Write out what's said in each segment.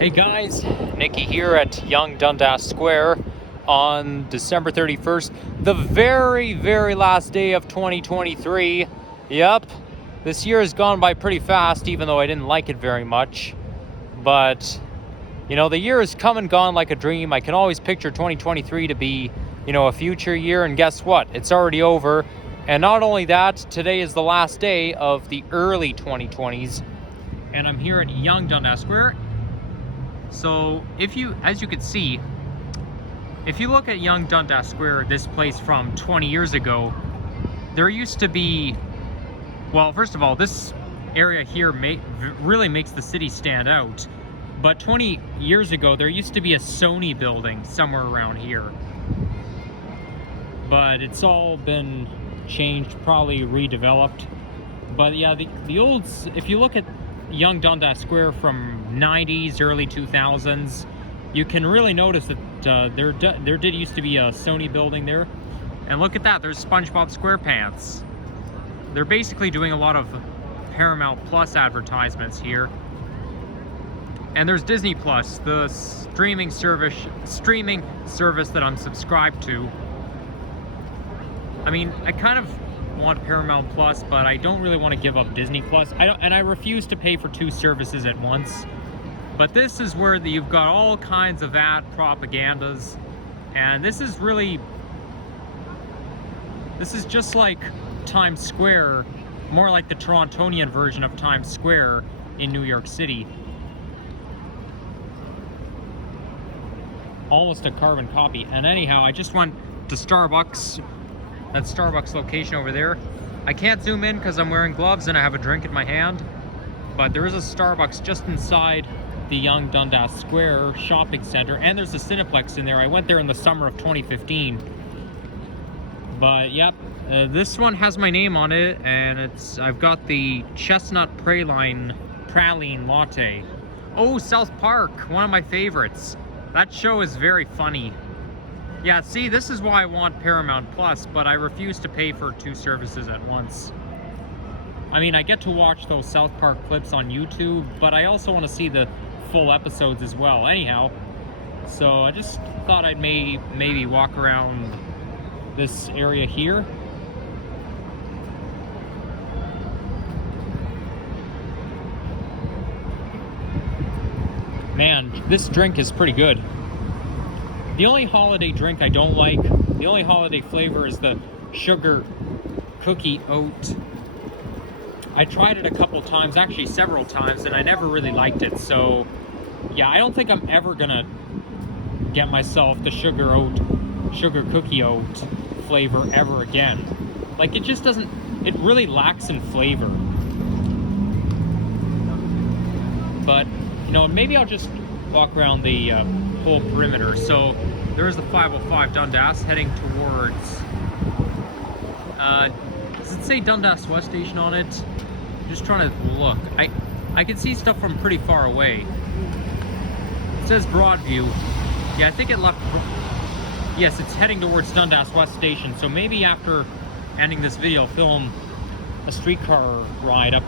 Hey guys, Nikki here at Yonge-Dundas Square on December 31st, the very last day of 2023. Yep, this year has gone by pretty fast, even though I didn't like it very much. But, the year has come and gone like a dream. I can always picture 2023 to be, a future year, and guess what? It's already over. And not only that, today is the last day of the early 2020s, and I'm here at Yonge-Dundas Square. So as you can see, if you look at Yonge-Dundas Square, this place from 20 years ago, there used to be, well, first of all, this area here really makes the city stand out. But 20 years ago, there used to be a Sony building somewhere around here. But it's all been changed, probably redeveloped. But yeah, the old, if you look at Yonge-Dundas Square from 90s, early 2000s, you can really notice that there did used to be a Sony building there. And look at that, there's SpongeBob SquarePants. They're basically doing a lot of Paramount Plus advertisements here. And there's Disney Plus, the streaming service that I'm subscribed to. I mean, I kind of want Paramount Plus, but I don't really want to give up Disney Plus. I refuse to pay for two services at once. But this is where you've got all kinds of ad propagandas, and this is just like Times Square, more like the Torontonian version of Times Square in New York City. Almost a carbon copy. And anyhow, I just went to Starbucks. That Starbucks location over there. I can't zoom in because I'm wearing gloves and I have a drink in my hand, but there is a Starbucks just inside the Yonge-Dundas Square shopping center, and there's a Cineplex in there. I went there in the summer of 2015. But yep, this one has my name on it, and I've got the chestnut praline latte. Oh, South Park, one of my favorites. That show is very funny. Yeah, see, this is why I want Paramount Plus, but I refuse to pay for two services at once. I mean, I get to watch those South Park clips on YouTube, but I also want to see the full episodes as well. Anyhow, so I just thought I'd maybe walk around this area here. Man, this drink is pretty good. The only holiday drink I don't like, the only holiday flavor is the sugar cookie oat. I tried it a couple times, actually several times, and I never really liked it. So yeah, I don't think I'm ever gonna get myself the sugar cookie oat flavor ever again. Like, it just doesn't, it really lacks in flavor. But, maybe I'll just walk around the whole perimeter. So there is the 505 Dundas heading towards, does it say Dundas West Station on it? I'm just trying to look. I can see stuff from pretty far away. It says Broadview. Yeah, I think it left, yes, it's heading towards Dundas West Station. So maybe after ending this video, film a streetcar ride up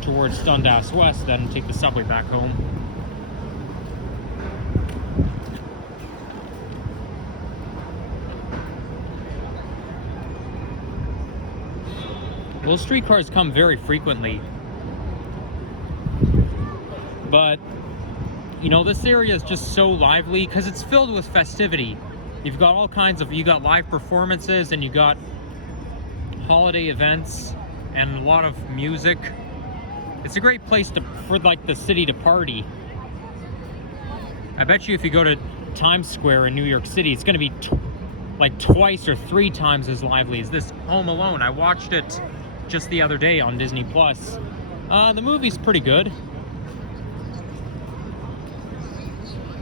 towards Dundas West, then take the subway back home. Well, streetcars come very frequently, but this area is just so lively because it's filled with festivity. You've got all kinds of, you got live performances, and you got holiday events and a lot of music. It's a great place for the city to party. I bet you if you go to Times Square in New York City, it's going to be like twice or three times as lively as this. Home Alone, I watched it just the other day on Disney Plus. The movie's pretty good,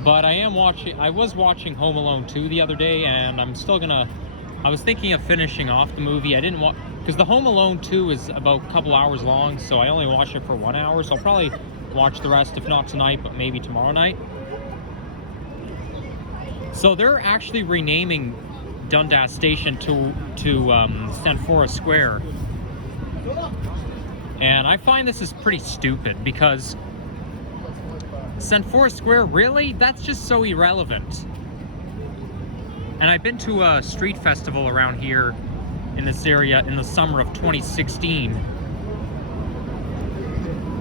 but I was watching Home Alone 2 the other day, and I was thinking of finishing off the movie. I didn't want, because the Home Alone 2 is about a couple hours long, so I only watched it for 1 hour, so I'll probably watch the rest, if not tonight, but maybe tomorrow night. So they're actually renaming Dundas Station to St. Forest Square. And I find this is pretty stupid, because St. Foursquare, really? That's just so irrelevant. And I've been to a street festival around here in this area in the summer of 2016.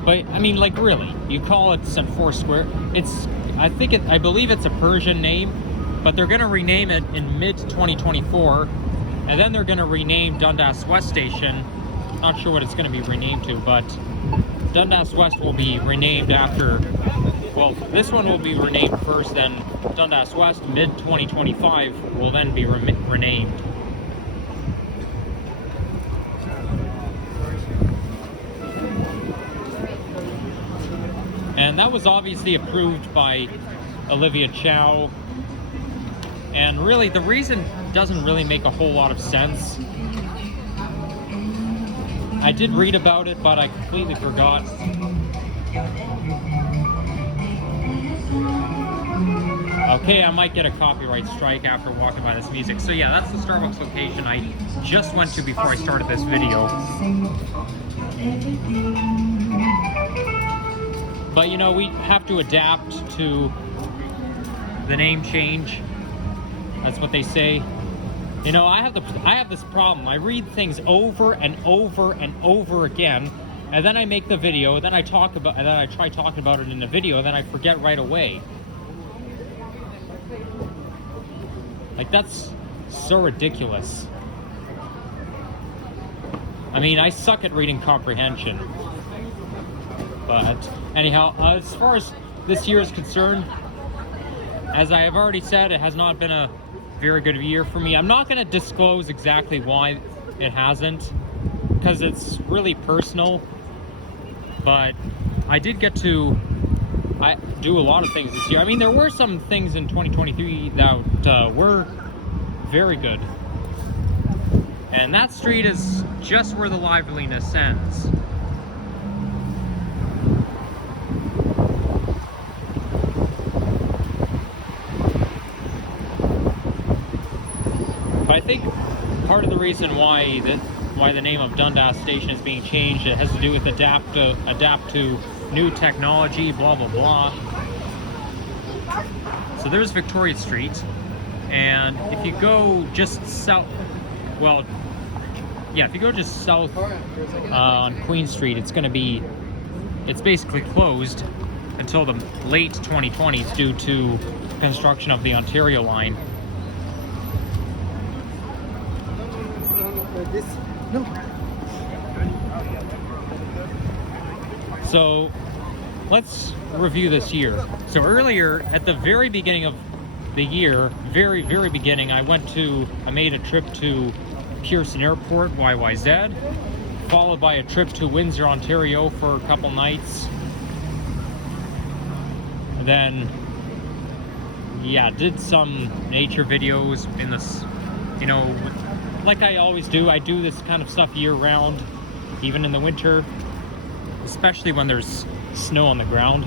But, I mean, like, really, you call it St. Foursquare. It's, I believe it's a Persian name, but they're going to rename it in mid-2024, and then they're going to rename Dundas West Station. Not sure what it's going to be renamed to, but Dundas West will be renamed after, well, this one will be renamed first, then Dundas West, mid-2025, will then be renamed. And that was obviously approved by Olivia Chow. And really, the reason doesn't really make a whole lot of sense. I did read about it, but I completely forgot. Okay, I might get a copyright strike after walking by this music. So yeah, that's the Starbucks location I just went to before I started this video. But you know, we have to adapt to the name change. That's what they say. You know, I have this problem. I read things over and over and over again, and then I make the video, and then I try talking about it in the video, and then I forget right away. Like, that's so ridiculous. I mean, I suck at reading comprehension. But anyhow, as far as this year is concerned, as I have already said, it has not been a very good year for me. I'm not going to disclose exactly why it hasn't, because it's really personal. But I did get to do a lot of things this year. I mean, there were some things in 2023 that were very good. And that street is just where the liveliness ends. I think part of the reason why the name of Dundas Station is being changed, it has to do with adapt to new technology, blah blah blah. So there's Victoria Street, and if you go just south, well, yeah, if you go just south on Queen Street, it's basically closed until the late 2020s due to construction of the Ontario line. So let's review this year. So earlier, at the very beginning of the year, very beginning, I made a trip to Pearson Airport, YYZ, followed by a trip to Windsor, Ontario for a couple nights. And then, yeah, did some nature videos in this, you know, like I always do. I do this kind of stuff year round, even in the winter, especially when there's snow on the ground.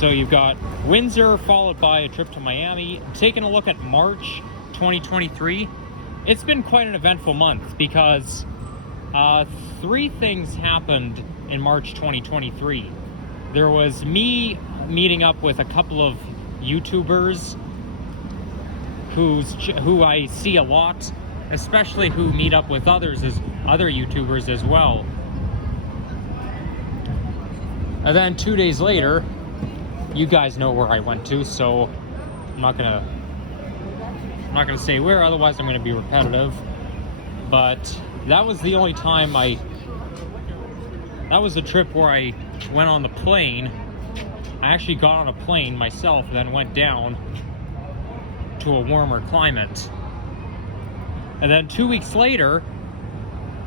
So you've got Windsor, followed by a trip to Miami. Taking a look at March 2023, it's been quite an eventful month because 3 things happened in March 2023. There was me meeting up with a couple of YouTubers who I see a lot, especially who meet up with other YouTubers as well. And then 2 days later, you guys know where I went to, so I'm not gonna say where, otherwise I'm gonna be repetitive. But that was the only time that was the trip where I went on the plane. I actually got on a plane myself, then went down to a warmer climate. And then 2 weeks later,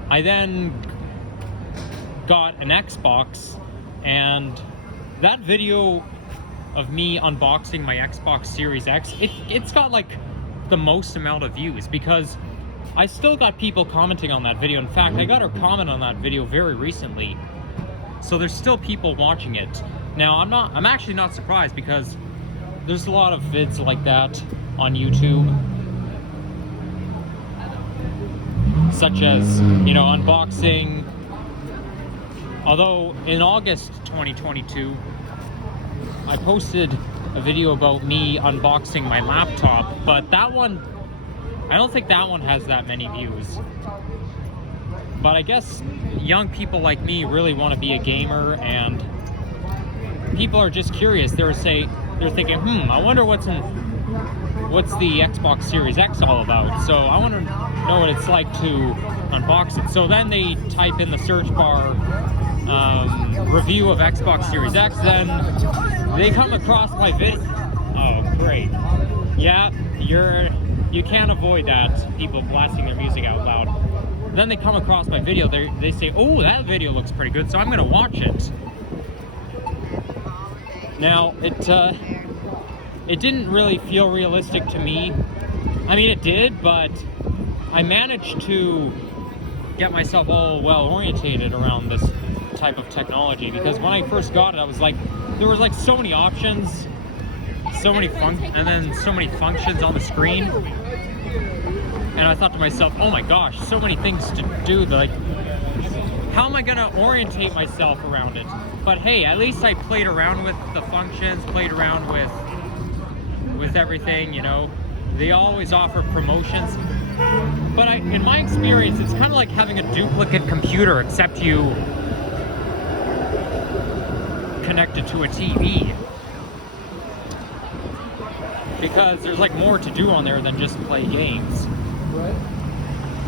I then got an Xbox, and that video of me unboxing my Xbox Series X, it's got like the most amount of views because I still got people commenting on that video. In fact, I got a comment on that video very recently. So there's still people watching it. Now, I'm actually not surprised because there's a lot of vids like that on YouTube. Such as, you know, unboxing. Although in August 2022, I posted a video about me unboxing my laptop, but that one, I don't think that one has that many views. But I guess young people like me really want to be a gamer, and people are just curious. They're thinking, I wonder what's the Xbox Series X all about. So I want to know what it's like to unbox it. So then they type in the search bar review of Xbox Series X. Then they come across my video. Oh, great! Yeah, you can't avoid that. People blasting their music out loud. Then they come across my video. They say, "Oh, that video looks pretty good," so I'm gonna watch it. Now it didn't really feel realistic to me. I mean, it did, but I managed to get myself all well orientated around this type of technology, because when I first got it, I was like, there was like so many options, so many functions on the screen, and I thought to myself, oh my gosh, so many things to do. Like, how am I gonna orientate myself around it? But hey, at least I played around with the functions, played around with everything, you know. They always offer promotions. But in my experience, it's kind of like having a duplicate computer, except you connect it to a TV. Because there's like more to do on there than just play games.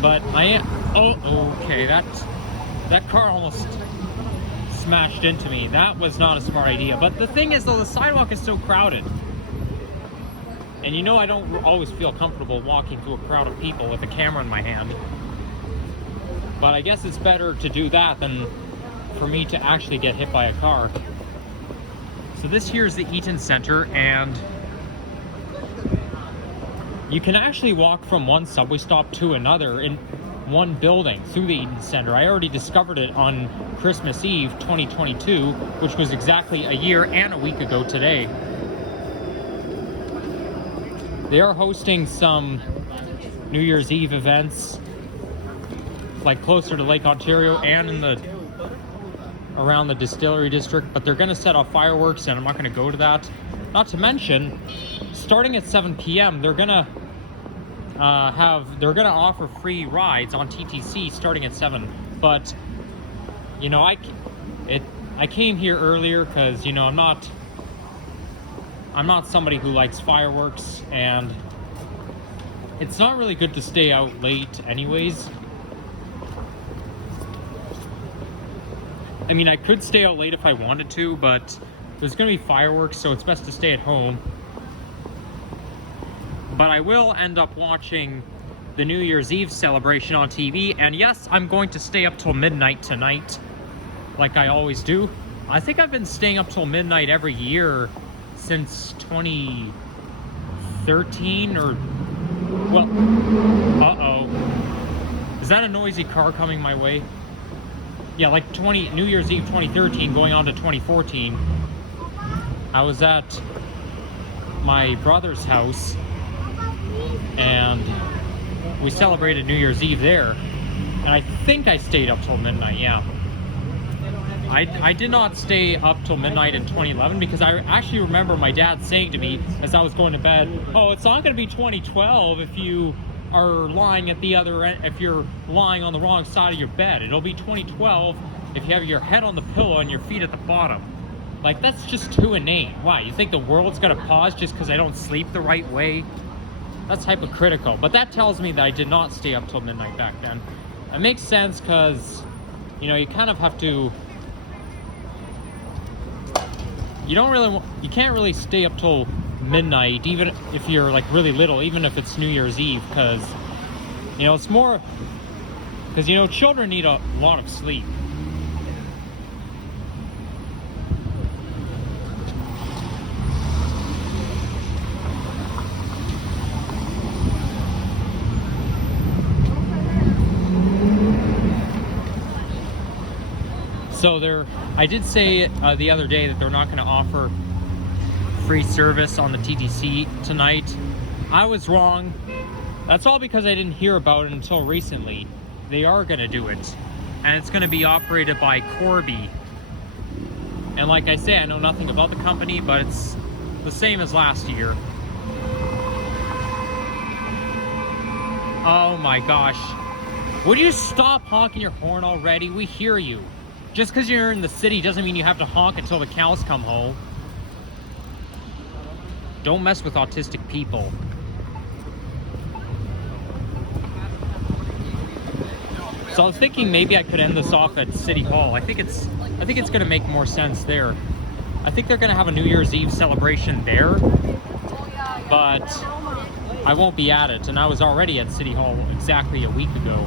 But okay, that car almost smashed into me. That was not a smart idea. But the thing is, though, the sidewalk is so crowded. And you know, I don't always feel comfortable walking through a crowd of people with a camera in my hand. But I guess it's better to do that than for me to actually get hit by a car. So this here is the Eaton Center, and you can actually walk from one subway stop to another in one building through the Eaton Center. I already discovered it on Christmas Eve 2022, which was exactly a year and a week ago today. They are hosting some New Year's Eve events, like closer to Lake Ontario and around the Distillery District, but they're going to set off fireworks, and I'm not going to go to that. Not to mention, starting at 7 p.m., they're going to offer free rides on TTC starting at 7. But you know, I came here earlier because, you know, I'm not somebody who likes fireworks, and it's not really good to stay out late anyways. I mean, I could stay out late if I wanted to, but there's going to be fireworks, so it's best to stay at home. But I will end up watching the New Year's Eve celebration on TV, and yes, I'm going to stay up till midnight tonight, like I always do. I think I've been staying up till midnight every year since 2013, or, well, uh-oh. Is that a noisy car coming my way? Yeah, like New Year's Eve 2013 going on to 2014. I was at my brother's house, and we celebrated New Year's Eve there, and I think I stayed up till midnight, yeah. I did not stay up till midnight in 2011, because I actually remember my dad saying to me as I was going to bed, oh, it's not going to be 2012 if you are lying at the other end, if you're lying on the wrong side of your bed. It'll be 2012 if you have your head on the pillow and your feet at the bottom. Like, that's just too inane. Why, you think the world's going to pause just because I don't sleep the right way? That's hypocritical. But that tells me that I did not stay up till midnight back then. It makes sense because, you know, you kind of have to, you can't really stay up till midnight, even if you're like really little, even if it's New Year's Eve, because, you know, it's more, because, you know, children need a lot of sleep. So I did say the other day that they're not going to offer free service on the TTC tonight. I was wrong. That's all because I didn't hear about it until recently. They are going to do it, and it's going to be operated by Corby. And like I say, I know nothing about the company, but it's the same as last year. Oh my gosh. Would you stop honking your horn already? We hear you. Just because you're in the city doesn't mean you have to honk until the cows come home. Don't mess with autistic people. So I was thinking maybe I could end this off at City Hall. I think it's gonna make more sense there. I think they're gonna have a New Year's Eve celebration there, but I won't be at it, and I was already at City Hall exactly a week ago.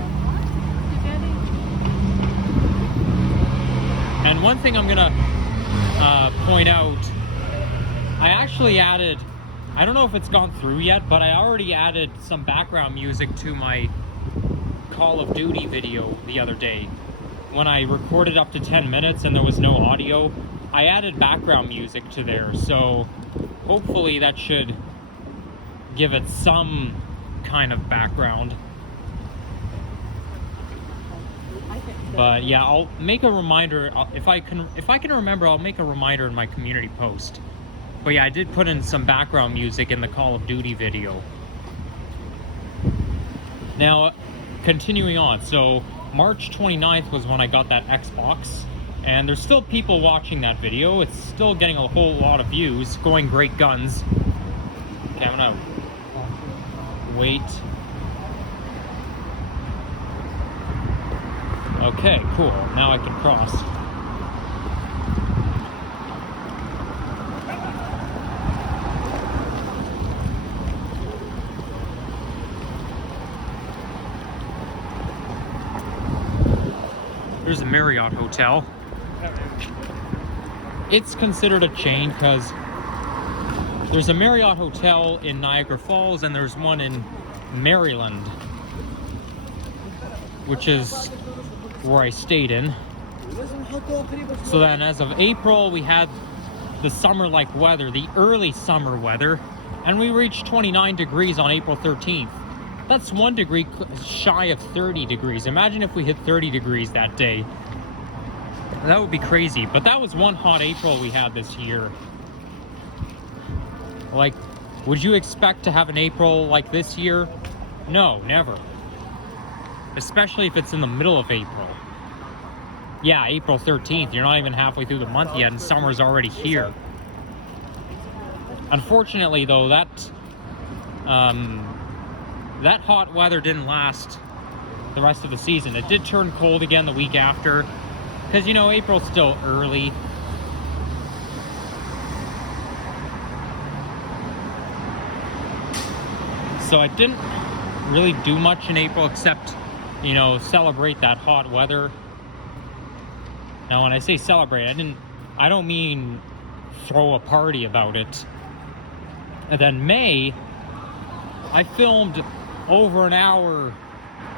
And one thing I'm gonna point out, I actually added, I don't know if it's gone through yet, but I already added some background music to my Call of Duty video the other day. When I recorded up to 10 minutes and there was no audio, I added background music to there, so hopefully that should give it some kind of background. But yeah, I'll make a reminder if I can remember. I'll make a reminder in my community post. But yeah, I did put in some background music in the Call of Duty video. Now, continuing on, so March 29th was when I got that Xbox, and there's still people watching that video. It's still getting a whole lot of views, going great guns. Okay, I'm gonna wait. Okay, cool. Now I can cross. There's a Marriott hotel. It's considered a chain because there's a Marriott hotel in Niagara Falls and there's one in Maryland, which is where I stayed in. So then as of April, we had the summer-like weather, the early summer weather, and we reached 29 degrees on April 13th. That's 1 degree shy of 30 degrees. Imagine if we hit 30 degrees that day. That would be crazy. But that was one hot April we had this year. Like, would you expect to have an April like this year? No, never. Especially if it's in the middle of April. Yeah, April 13th. You're not even halfway through the month yet and summer's already here. Unfortunately, though, that hot weather didn't last the rest of the season. It did turn cold again the week after, because, you know, April's still early. So I didn't really do much in April except, you know, celebrate that hot weather. Now, when I say celebrate, I don't mean throw a party about it. And then May, I filmed over an hour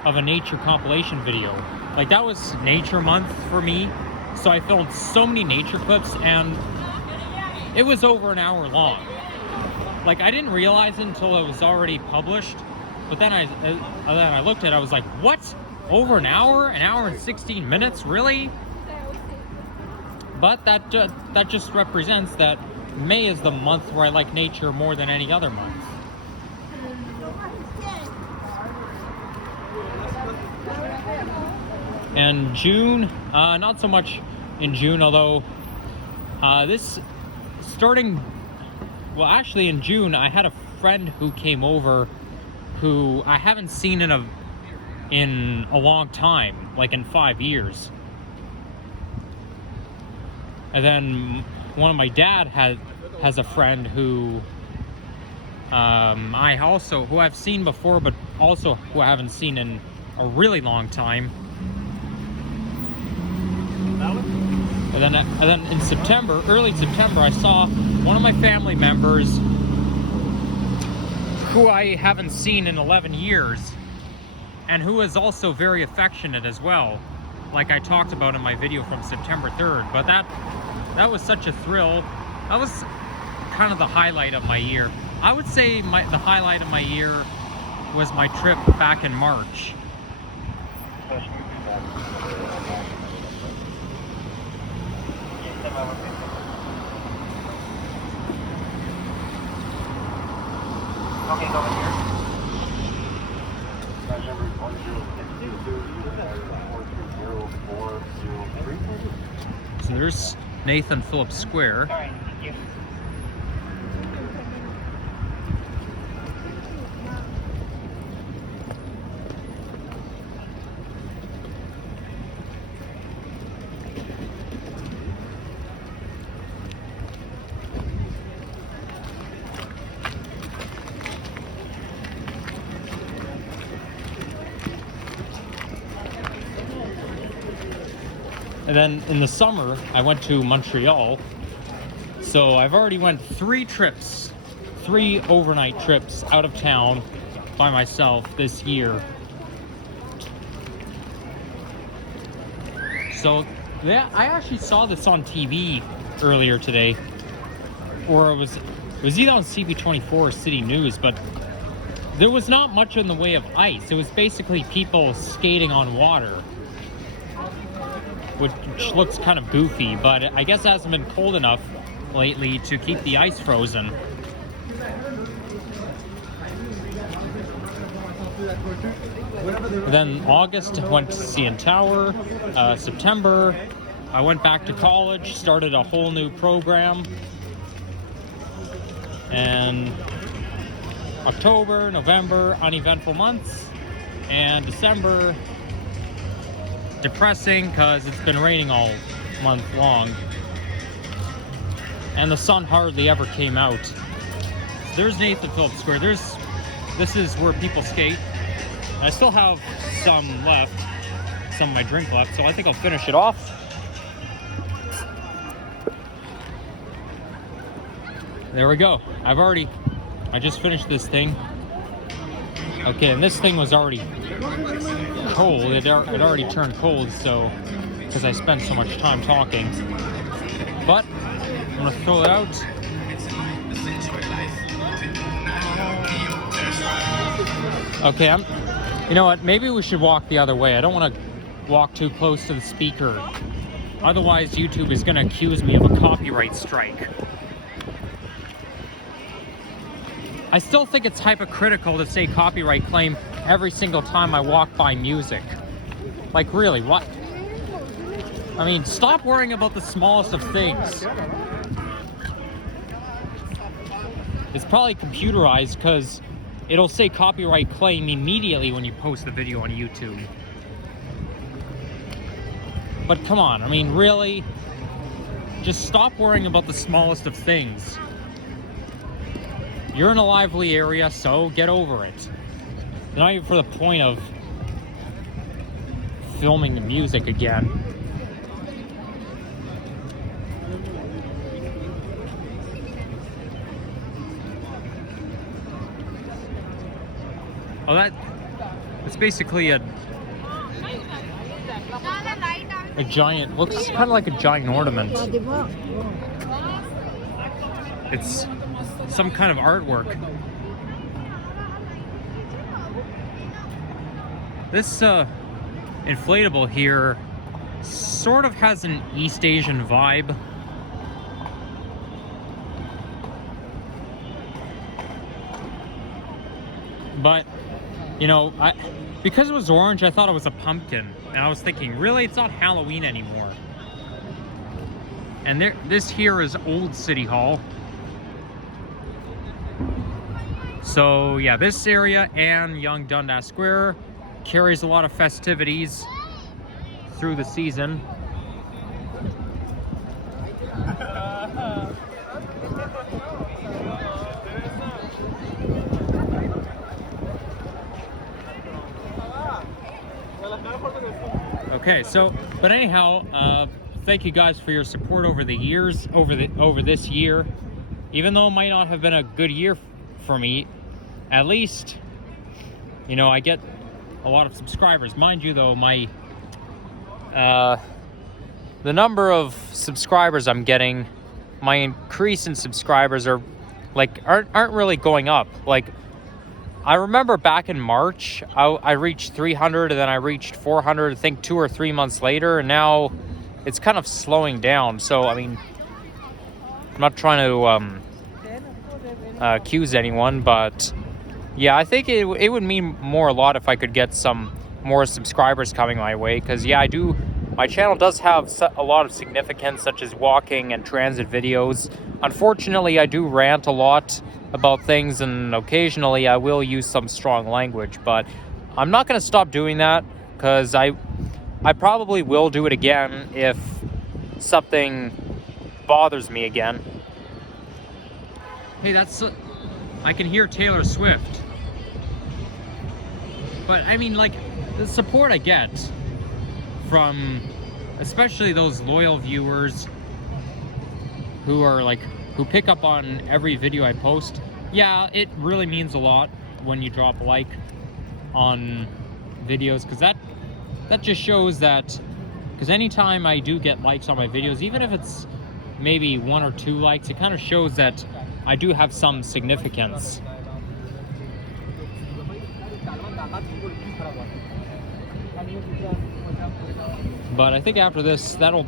of a nature compilation video. Like, that was nature month for me, so I filmed so many nature clips and it was over an hour long. Like, I didn't realize it until it was already published, but then I looked at it, I was like, what? Over an hour and 16 minutes, really? But that just represents that May is the month where I like nature more than any other month. And June, not so much in June, although actually in June, I had a friend who came over who I haven't seen in a long time, like in 5 years. And then one of my dad has a friend who who I've seen before, but also who I haven't seen in a really long time. And then in September, early September, I saw one of my family members who I haven't seen in 11 years and who is also very affectionate as well, like I talked about in my video from September 3rd. But that was such a thrill. That was kind of the highlight of my year. I would say the highlight of my year was my trip back in March. Okay, go in here. So there's Nathan Phillips Square. All right, thank you. And then in the summer, I went to Montreal. So I've already went 3 overnight trips out of town by myself this year. So yeah, I actually saw this on TV earlier today, or it was either on CB24 or City News, but there was not much in the way of ice. It was basically people skating on water, which looks kind of goofy, but I guess it hasn't been cold enough lately to keep the ice frozen. Then August, I went to CN Tower. September, I went back to college, started a whole new program. And October, November, uneventful months. And December, depressing because it's been raining all month long. And the sun hardly ever came out. So there's Nathan Phillips Square. This is where people skate. I still have some left, some of my drink left, so I think I'll finish it off. There we go. I just finished this thing. Okay, and this thing was already cold. It already turned cold, so because I spent so much time talking. But I'm gonna throw it out. Okay, you know what? Maybe we should walk the other way. I don't want to walk too close to the speaker. Otherwise, YouTube is gonna accuse me of a copyright strike. I still think it's hypocritical to say copyright claim every single time I walk by music. Like, really, what? I mean, stop worrying about the smallest of things. It's probably computerized because it'll say copyright claim immediately when you post the video on YouTube. But come on, I mean, really? Just stop worrying about the smallest of things. You're in a lively area, so get over it. Not even for the point of filming the music again. Oh, it's basically a giant, looks kind of like a giant ornament. It's some kind of artwork. This inflatable here sort of has an East Asian vibe. But, you know, because it was orange, I thought it was a pumpkin. And I was thinking, really, it's not Halloween anymore. And this here is Old City Hall. So yeah, this area and Yonge-Dundas Square carries a lot of festivities through the season. Okay, so, but anyhow, thank you guys for your support over the years, over this year. Even though it might not have been a good year for me, at least, you know, I get a lot of subscribers. Mind you, though, my the number of subscribers I'm getting, my increase in subscribers aren't really going up. Like, I remember back in March, I reached 300, and then I reached 400, I think 2 or 3 months later, and now it's kind of slowing down. So I mean, I'm not trying to accuse anyone, but yeah, I think it would mean a lot if I could get some more subscribers coming my way, because yeah, my channel does have a lot of significance, such as walking and transit videos. Unfortunately, I do rant a lot about things, and occasionally I will use some strong language, but I'm not going to stop doing that, because I probably will do it again if something bothers me again. Hey, I can hear Taylor Swift. But I mean, like, the support I get from especially those loyal viewers who pick up on every video I post, yeah, it really means a lot when you drop a like on videos, because that just shows that, because anytime I do get likes on my videos, even if it's maybe 1 or 2 likes, it kind of shows that I do have some significance. But I think after this, I'll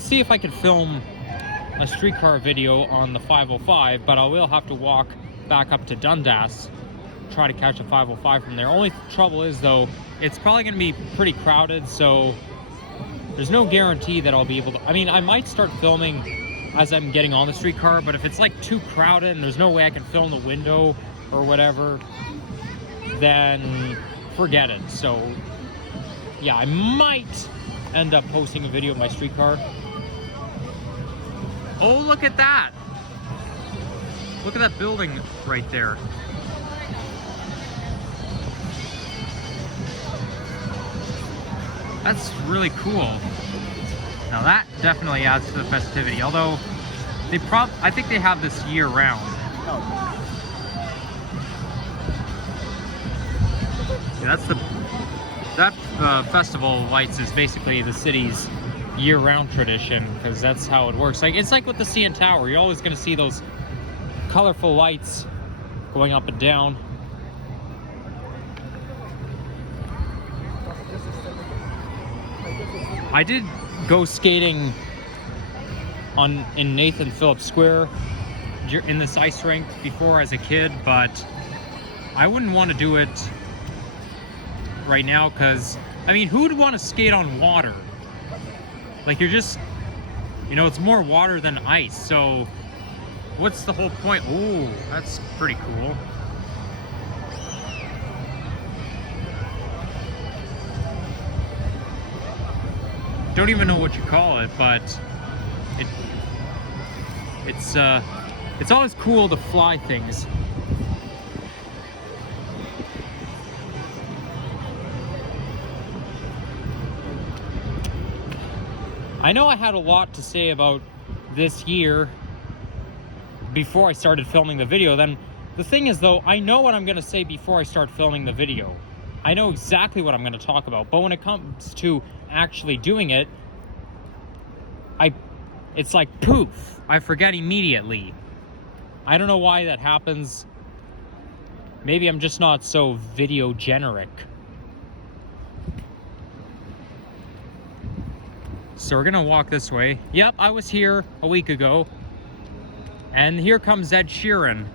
see if I can film a streetcar video on the 505, but I will have to walk back up to Dundas, try to catch a 505 from there. Only trouble is, though, it's probably going to be pretty crowded, so there's no guarantee that I'll be able to. I mean, I might start filming as I'm getting on the streetcar, but if it's like too crowded and there's no way I can film the window or whatever, then forget it. So yeah, I might end up posting a video of my streetcar. Oh, look at that! Look at that building right there. That's really cool. Now that definitely adds to the festivity, although I think they have this year round. Yeah, that festival of lights is basically the city's year-round tradition, because that's how it works. Like, it's like with the CN Tower, you're always going to see those colorful lights going up and down. I did go skating in Nathan Phillips Square in this ice rink before as a kid, but I wouldn't want to do it right now, because I mean, who'd want to skate on water? Like, you're just, it's more water than ice, so what's the whole point? Oh, that's pretty cool. Don't even know what you call it, but it's always cool to fly things. I know I had a lot to say about this year before I started filming the video. Then the thing is, though, I know what I'm going to say before I start filming the video. I know exactly what I'm going to talk about, but when it comes to actually doing it, it's like poof, I forget immediately. I don't know why that happens. Maybe I'm just not so video generic. So we're gonna walk this way. Yep, I was here a week ago. And here comes Ed Sheeran.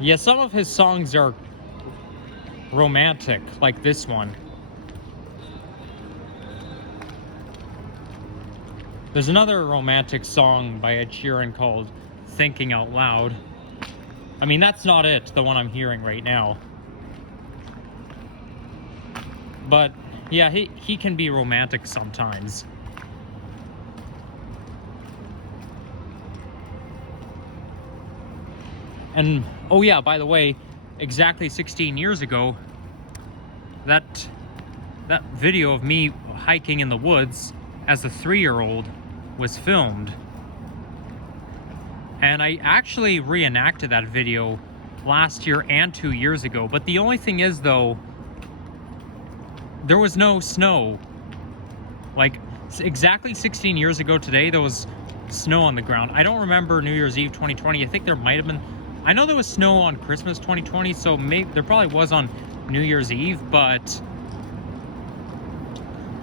Yeah, some of his songs are romantic, like this one. There's another romantic song by Ed Sheeran called Thinking Out Loud. I mean, that's not it, the one I'm hearing right now. But yeah, he can be romantic sometimes. And oh yeah, by the way, exactly 16 years ago, that video of me hiking in the woods as a 3-year-old was filmed. And I actually reenacted that video last year and 2 years ago. But the only thing is, though, there was no snow. Like, exactly 16 years ago today, there was snow on the ground. I don't remember New Year's Eve 2020. I think there might have been I know there was snow on Christmas 2020, so maybe there probably was on New Year's Eve, but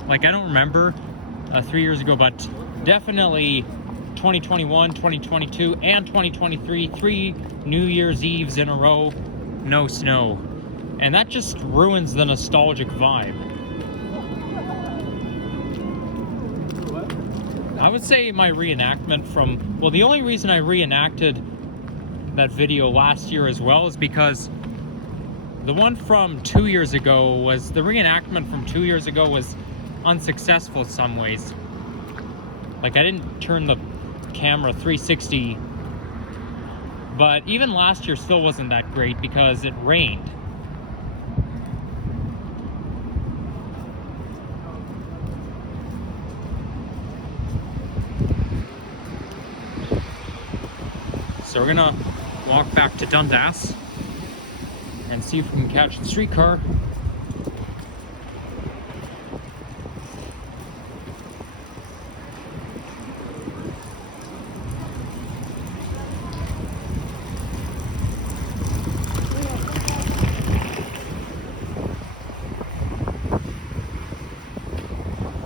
like I don't remember 3 years ago, but definitely 2021, 2022, and 2023, 3 New Year's Eves in a row, no snow. And that just ruins the nostalgic vibe. I would say my reenactment from, well, the only reason I reenacted that video last year as well is because the one from 2 years ago was, the reenactment from 2 years ago was unsuccessful in some ways. Like I didn't turn the camera 360, but even last year still wasn't that great because it rained. So we're gonna walk back to Dundas and see if we can catch the streetcar.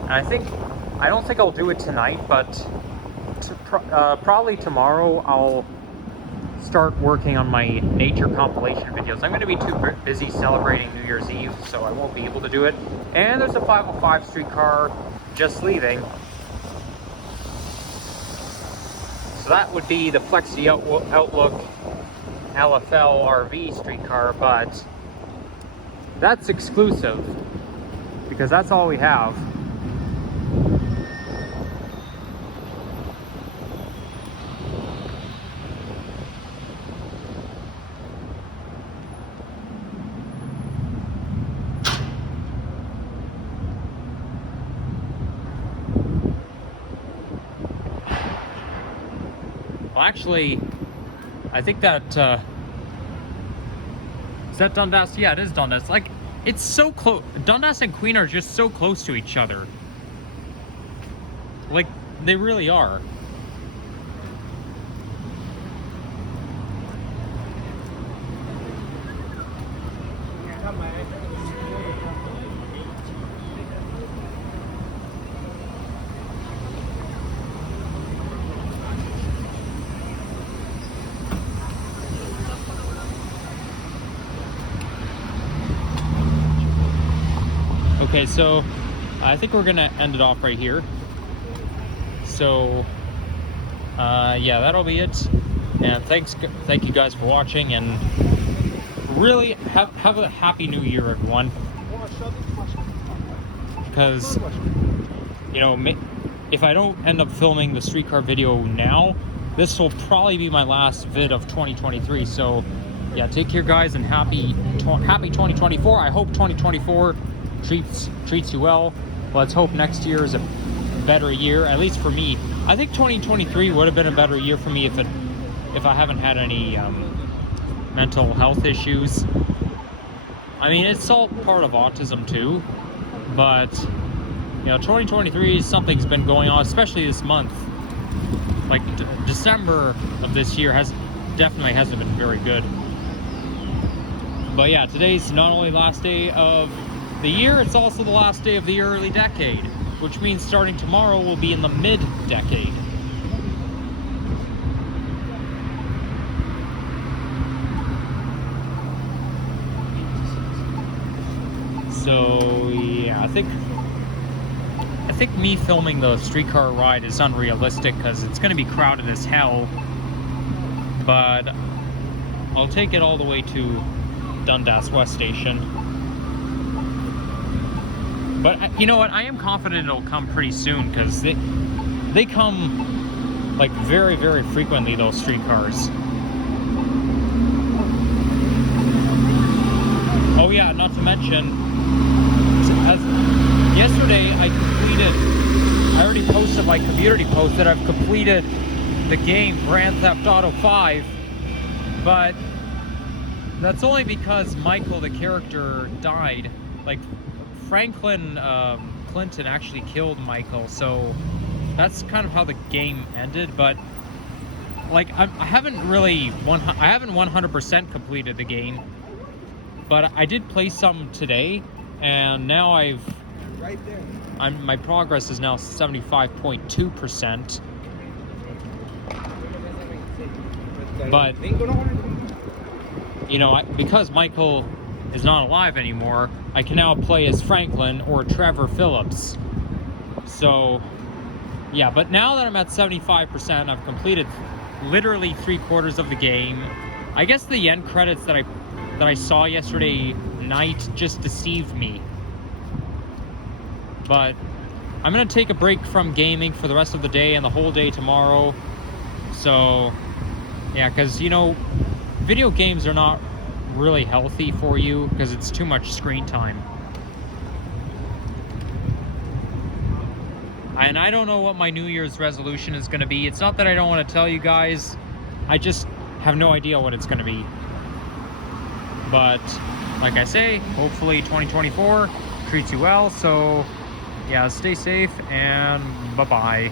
And I don't think I'll do it tonight, but probably tomorrow I'll start working on my nature compilation videos. I'm going to be too busy celebrating New Year's Eve, so I won't be able to do it. And there's a 505 streetcar just leaving. So that would be the Flexi Outlook LFL RV streetcar, but that's exclusive because that's all we have. Well, actually, I think that, is that Dundas? Yeah, it is Dundas. Like, it's so close. Dundas and Queen are just so close to each other. Like, they really are. Okay, so I think we're gonna end it off right here. So yeah, that'll be it. And thank you guys for watching, and really have a happy new year, everyone. Because, you know, if I don't end up filming the streetcar video now, this will probably be my last vid of 2023. So yeah, take care, guys, and happy 2024. I hope 2024 treats you well. Let's hope next year is a better year, at least for me. I think 2023 would have been a better year for me if I haven't had any mental health issues. I mean, it's all part of autism too, but you know, 2023, something's been going on, especially this month. Like December of this year definitely hasn't been very good. But yeah, today's not only last day of the year, it's also the last day of the early decade, which means starting tomorrow we'll be in the mid-decade. So yeah, I think me filming the streetcar ride is unrealistic because it's going to be crowded as hell. But I'll take it all the way to Dundas West Station. But you know what? I am confident it'll come pretty soon because they come like very, very frequently, those streetcars. Oh yeah, not to mention, yesterday I already posted my community post that I've completed the game Grand Theft Auto 5, but that's only because Michael, the character, died. Like, Franklin Clinton actually killed Michael, so that's kind of how the game ended. But like I haven't 100% completed the game, but I did play some today, and now Right there. my progress is now 75.2%. But you know, because Michael is not alive anymore, I can now play as Franklin or Trevor Phillips. So yeah, but now that I'm at 75%, I've completed literally 3/4 of the game. I guess the end credits that I saw yesterday night just deceived me. But I'm gonna take a break from gaming for the rest of the day and the whole day tomorrow. So yeah, because you know, video games are not really healthy for you because it's too much screen time. And I don't know what my New Year's resolution is going to be. It's not that I don't want to tell you guys. I just have no idea what it's going to be. But like I say, hopefully 2024 treats you well. So yeah, stay safe and bye-bye.